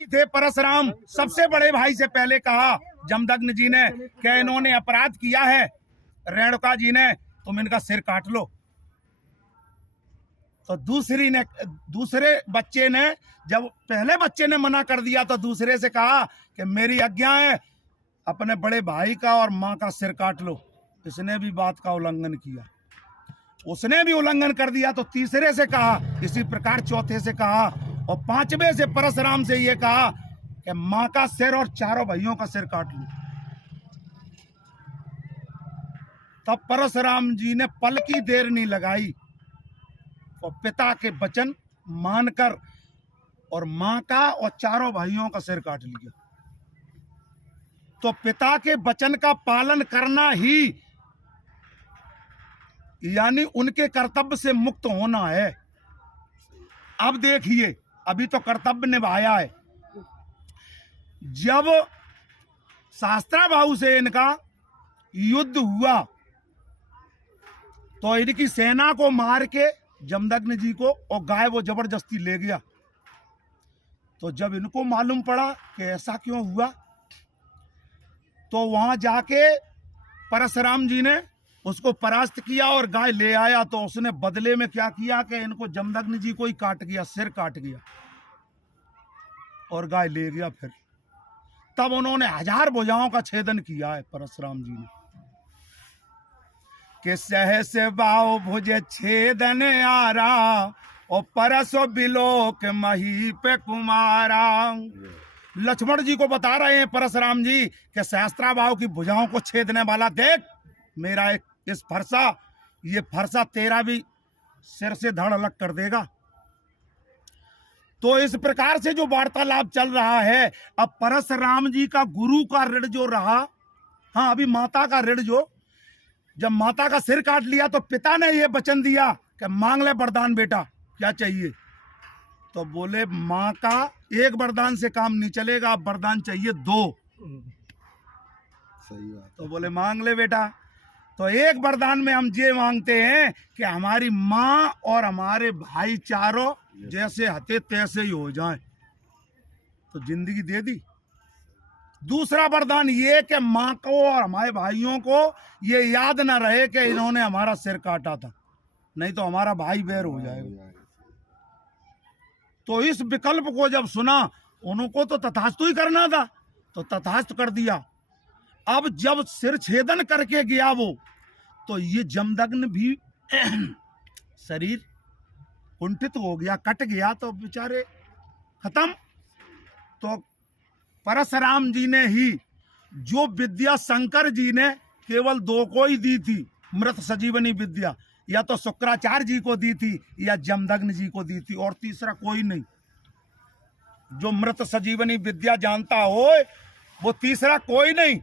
थे परशुराम, सबसे बड़े भाई से पहले कहा जमदग्नि जी ने कि इन्होंने अपराध किया है रेणुका जी ने, तुम इनका सिर काट लो। तो दूसरे बच्चे ने, जब पहले बच्चे ने मना कर दिया तो दूसरे से कहा कि मेरी आज्ञा है, अपने बड़े भाई का और माँ का सिर काट लो। इसने भी बात का उल्लंघन किया, उसने भी उल्लंघन कर दिया। तो तीसरे से कहा, इसी प्रकार चौथे से कहा, और पांचवें से परशुराम से ये कहा कि माँ का सिर और चारों भाइयों का सिर काट लो। तब परशुराम जी ने पल की देर नहीं लगाई और पिता के वचन मानकर और माँ का और चारों भाइयों का सिर काट लिया। तो पिता के वचन का पालन करना ही यानी उनके कर्तव्य से मुक्त होना है। अब देखिए, अभी तो कर्तव्य निभाया है। जब शास्त्राभाऊ से इनका युद्ध हुआ तो इनकी सेना को मार के जमदग्नि जी को और गाय वो जबरदस्ती ले गया। तो जब इनको मालूम पड़ा कि ऐसा क्यों हुआ, तो वहां जाके परशुराम जी ने उसको परास्त किया और गाय ले आया। तो उसने बदले में क्या किया कि इनको जमदग्नि जी को ही काट गया, सिर काट गया और गाय ले गया। फिर तब उन्होंने 1000 भुजाओं का छेदन किया है परशुराम जी ने कि सहस बाव भुज छेदन आरा और परसो बिलोक मही पे कुमारा। लक्ष्मण जी को बता रहे हैं परशुराम जी कि सहस्त्राभाव की भुजाओं को छेदने वाला देख, मेरा एक इस फरसा, ये फरसा तेरा भी सिर से धड़ अलग कर देगा। तो इस प्रकार से जो वार्तालाप चल रहा है, अब परशुराम जी का गुरु का ऋण जो रहा, हाँ अभी माता का ऋण जो, जब माता का सिर काट लिया तो पिता ने ये वचन दिया कि मांग ले वरदान बेटा, क्या चाहिए। तो बोले माँ का एक वरदान से काम नहीं चलेगा, अब वरदान चाहिए 2। सही बात। तो बोले मांग ले बेटा। तो एक वरदान में हम ये मांगते हैं कि हमारी माँ और हमारे भाई चारों जैसे हते तैसे ही हो जाएं। तो जिंदगी दे दी। दूसरा वरदान ये कि माँ को और हमारे भाइयों को ये याद ना रहे कि इन्होंने हमारा सिर काटा था, नहीं तो हमारा भाई बैर हो जाएगा। तो इस विकल्प को जब सुना, उनको तो तथास्तु ही करना था, तो तथास्तु कर दिया। अब जब सिर छेदन करके गया वो, तो ये जमदग्नि भी शरीर कुंठित हो गया, कट गया, तो बेचारे खत्म। तो परशुराम जी ने ही जो विद्या शंकर जी ने केवल 2 को ही दी थी, मृत संजीवनी विद्या, या तो शुक्राचार्य जी को दी थी या जमदग्नि जी को दी थी, और तीसरा कोई नहीं। जो मृत संजीवनी विद्या जानता हो वो तीसरा कोई नहीं।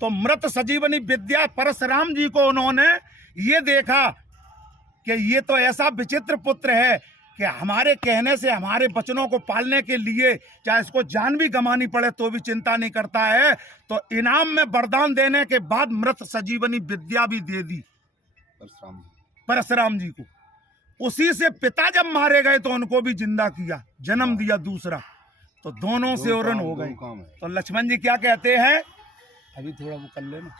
तो मृत संजीवनी विद्या परशुराम जी को उन्होंने ये देखा कि ये तो ऐसा विचित्र पुत्र है कि हमारे कहने से, हमारे वचनों को पालने के लिए चाहे इसको जान भी गंवानी पड़े तो भी चिंता नहीं करता है। तो इनाम में वरदान देने के बाद मृत संजीवनी विद्या भी दे दी परशुराम जी को। उसी से पिता जब मारे गए तो उनको भी जिंदा किया, जन्म दिया दूसरा। तो दोनों से ओरन हो गए। तो लक्ष्मण जी क्या कहते हैं, अभी थोड़ा वो कर लेना।